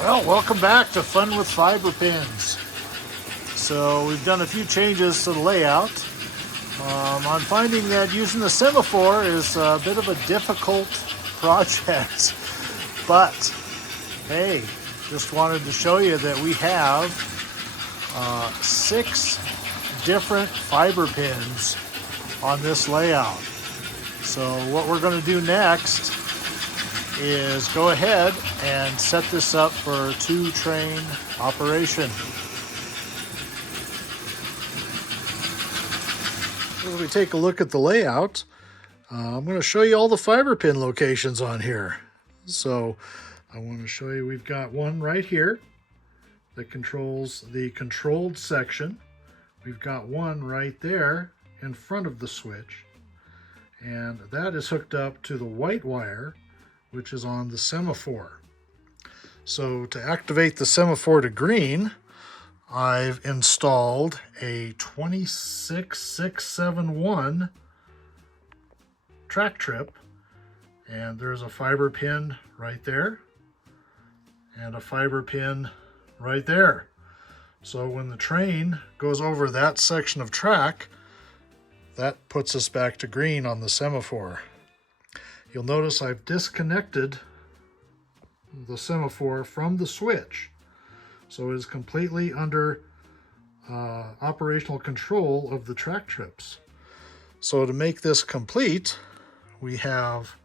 Well, welcome back to Fun with Fiber Pins. So we've done a few changes to the layout. I'm finding that using the semaphore is a bit of a difficult project, but hey, just wanted to show you that we have 6 different fiber pins on this layout. So what we're going to do next is go ahead and set this up for 2-train operation. As we take a look at the layout, I'm going to show you all the fiber pin locations on here. So I want to show you we've got one right here that controls the controlled section. We've got one right there in front of the switch, and that is hooked up to the white wire which is on the semaphore. So to activate the semaphore to green, I've installed a 26671 track trip, and there's a fiber pin right there and a fiber pin right there. So when the train goes over that section of track, that puts us back to green on the semaphore. You'll notice I've disconnected the semaphore from the switch, so it is completely under operational control of the track trips. So to make this complete, we have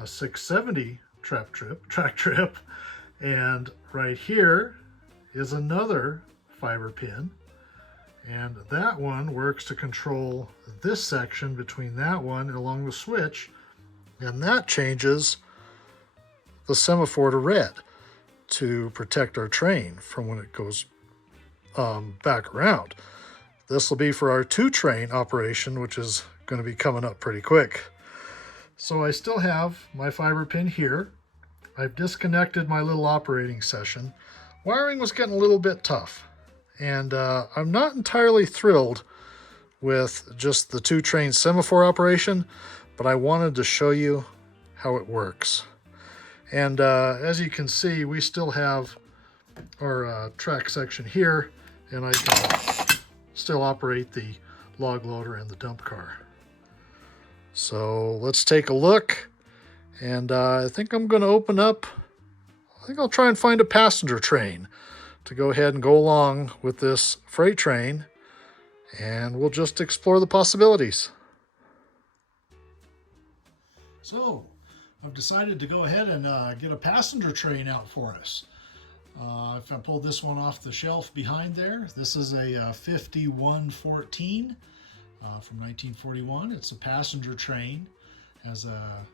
a 670 track trip, and right here is another fiber pin, and that one works to control this section between that one and along the switch, and that changes the semaphore to red to protect our train from when it goes back around. This will be for our 2-train operation, which is going to be coming up pretty quick. So I still have my fiber pin here. I've disconnected my little operating session. Wiring was getting a little bit tough, and I'm not entirely thrilled with just the 2-train semaphore operation, but I wanted to show you how it works. And as you can see, we still have our track section here, and I can still operate the log loader and the dump car. So let's take a look, and I think I'm going to open up, I think I'll try and find a passenger train to go ahead and go along with this freight train, and we'll just explore the possibilities. So I've decided to go ahead and get a passenger train out for us. If I pulled this one off the shelf behind there, this is a 5114 from 1941. It's a passenger train, has a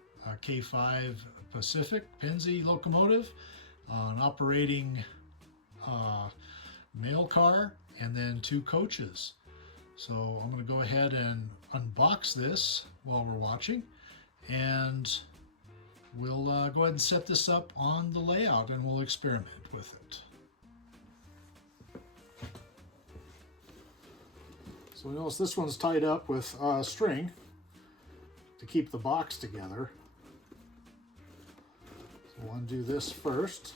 K5 Pacific Penzi locomotive, an operating mail car, and then 2 coaches. So I'm going to go ahead and unbox this while we're watching, and we'll go ahead and set this up on the layout, and we'll experiment with it. So notice this one's tied up with string to keep the box together. So we'll undo this first,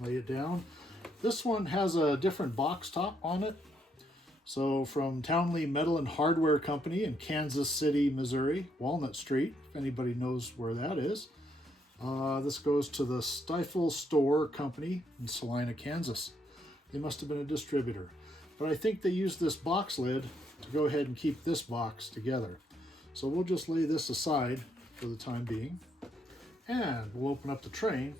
lay it down. This one has a different box top on it. So from Townley Metal and Hardware Company in Kansas City, Missouri, Walnut Street, if anybody knows where that is. This goes to the Stifle Store Company in Salina, Kansas. They must have been a distributor. But I think they used this box lid to go ahead and keep this box together. So we'll just lay this aside for the time being. And we'll open up the train.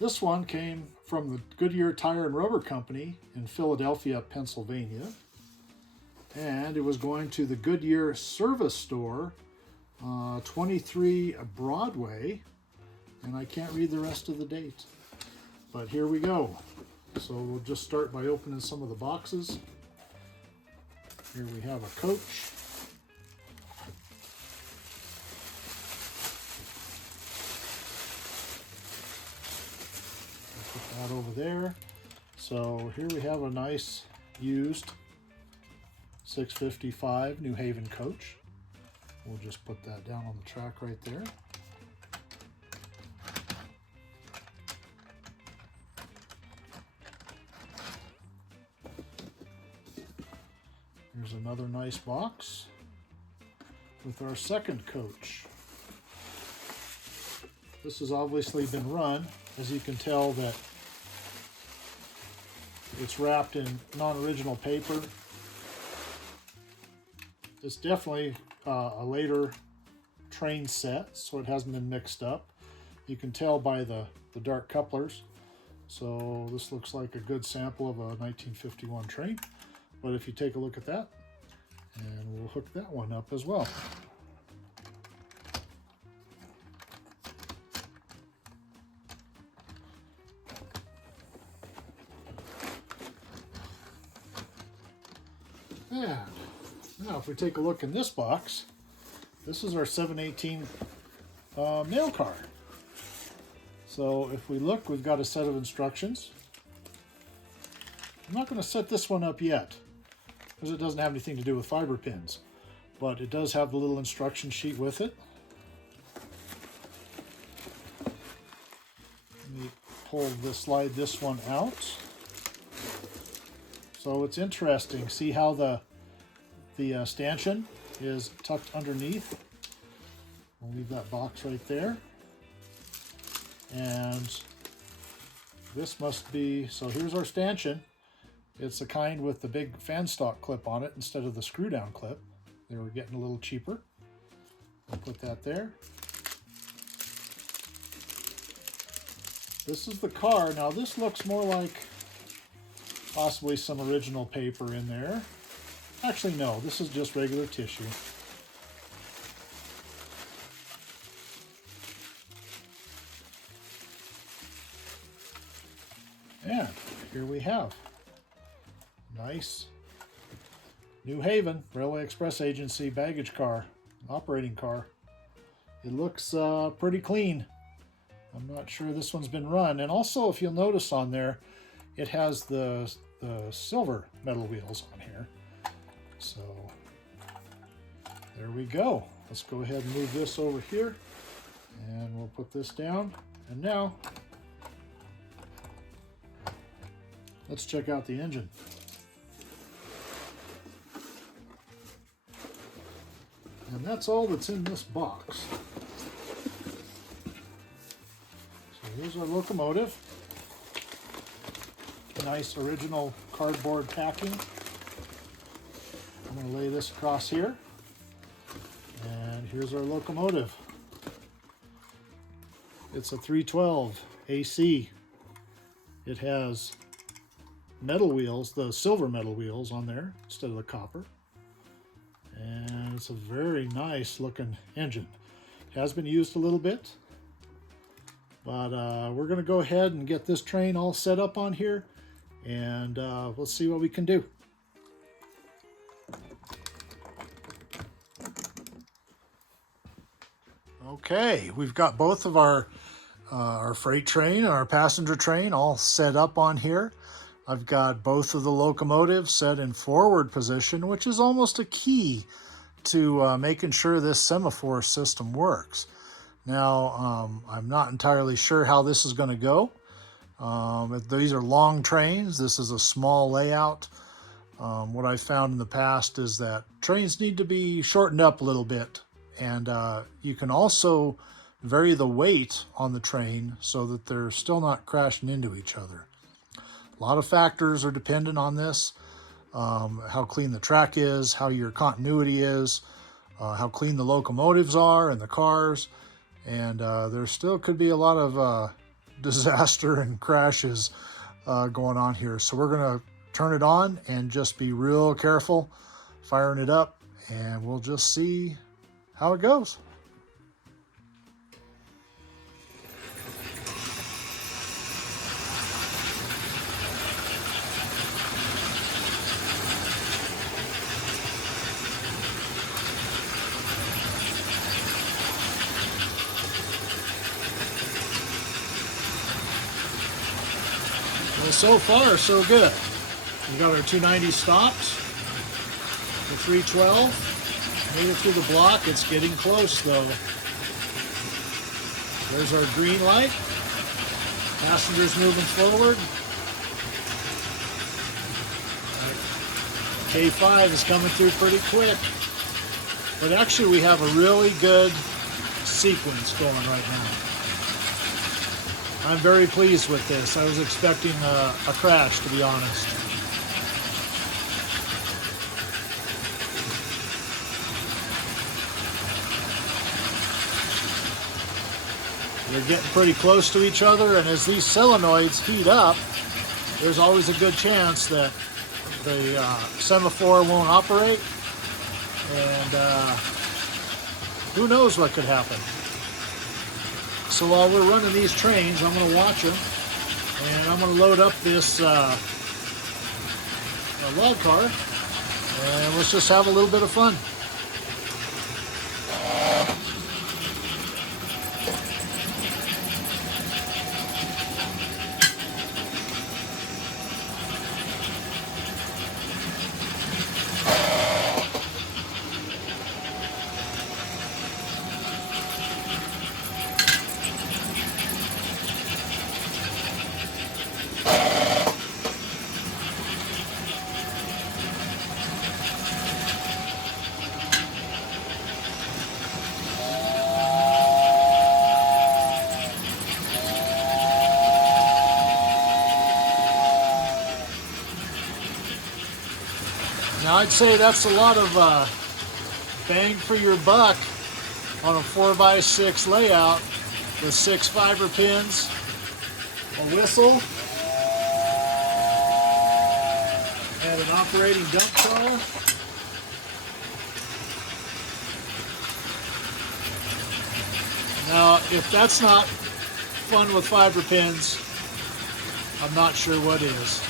This one came from the Goodyear Tire and Rubber Company in Philadelphia, Pennsylvania. And it was going to the Goodyear Service Store, 23 Broadway. And I can't read the rest of the date. But here we go. So we'll just start by opening some of the boxes. Here we have a coach. Put that over there. So here we have a nice used 655 New Haven coach. We'll just put that down on the track right there. another nice box with our second coach. This has obviously been run. As you can tell that it's wrapped in non-original paper. It's definitely a later train set, so it hasn't been mixed up. You can tell by the dark couplers. So this looks like a good sample of a 1951 train. But if you take a look at that, and we'll hook that one up as well. And now if we take a look in this box, this is our 718 mail car. So if we look, we've got a set of instructions. I'm not going to set this one up yet because it doesn't have anything to do with fiber pins, but it does have the little instruction sheet with it. Let me slide this one out. So it's interesting. See how the stanchion is tucked underneath. We'll leave that box right there. And this must be, so here's our stanchion. It's the kind with the big fan stock clip on it instead of the screw down clip. They were getting a little cheaper. I'll put that there. This is the car. Now this looks more like possibly some original paper in there. Actually, no, this is just regular tissue. And here we have nice New Haven Railway Express Agency baggage car, operating car. It looks pretty clean. I'm not sure this one's been run. And also, if you'll notice on there, it has the silver metal wheels on here. So there we go. Let's go ahead and move this over here, and we'll put this down. And now let's check out the engine. And that's all that's in this box. So here's our locomotive. Nice original cardboard packing. I'm going to lay this across here. And here's our locomotive. It's a 312 AC. It has metal wheels, the silver metal wheels on there instead of the copper. And it's a very nice looking engine. It has been used a little bit, but we're going to go ahead and get this train all set up on here, and we'll see what we can do. Okay, we've got both of our freight train and our passenger train all set up on here. I've got both of the locomotives set in forward position, which is almost a key to making sure this semaphore system works. Now, I'm not entirely sure how this is going to go. These are long trains. This is a small layout. What I've found in the past is that trains need to be shortened up a little bit. And you can also vary the weight on the train so that they're still not crashing into each other. A lot of factors are dependent on this. How clean the track is, how your continuity is, how clean the locomotives are and the cars. And there still could be a lot of disaster and crashes going on here. So we're going to turn it on and just be real careful firing it up, and we'll just see how it goes. Well, so far, so good. We got our 290 stopped, the 312. Made it through the block. It's getting close though. There's our green light. Passengers moving forward. K5 is coming through pretty quick. But actually we have a really good sequence going right now. I'm very pleased with this. I was expecting a crash, to be honest. They're getting pretty close to each other, and as these solenoids heat up, there's always a good chance that the semaphore won't operate, and who knows what could happen. So while we're running these trains, I'm going to watch them, and I'm going to load up this log car, and let's just have a little bit of fun. Now I'd say that's a lot of bang for your buck on a 4x6 layout with 6 fiber pins, a whistle, and an operating dump car. Now, if that's not fun with fiber pins, I'm not sure what is.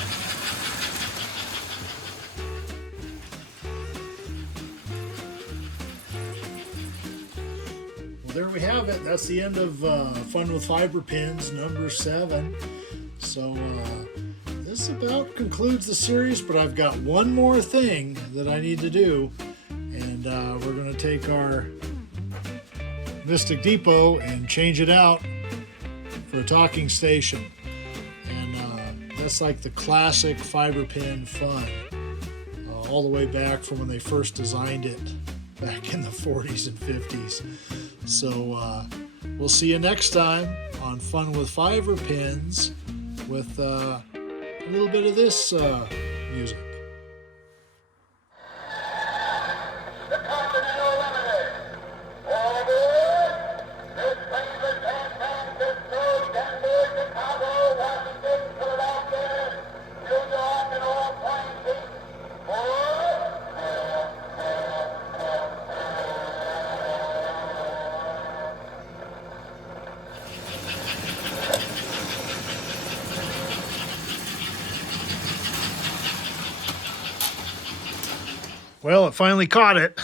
There we have it. That's the end of Fun with Fiber Pins number 7. So this about concludes the series, but I've got one more thing that I need to do, and we're going to take our Mystic Depot and change it out for a docking station. And that's like the classic fiber pin fun, all the way back from when they first designed it back in the 40s and 50s. So we'll see you next time on Fun with Fiber Pins with a little bit of this music. The Continental Limited. All aboard. This train is San Francisco, Denver, Chicago, Washington, Philadelphia, New York, and all points east. Forward. Well, it finally caught it.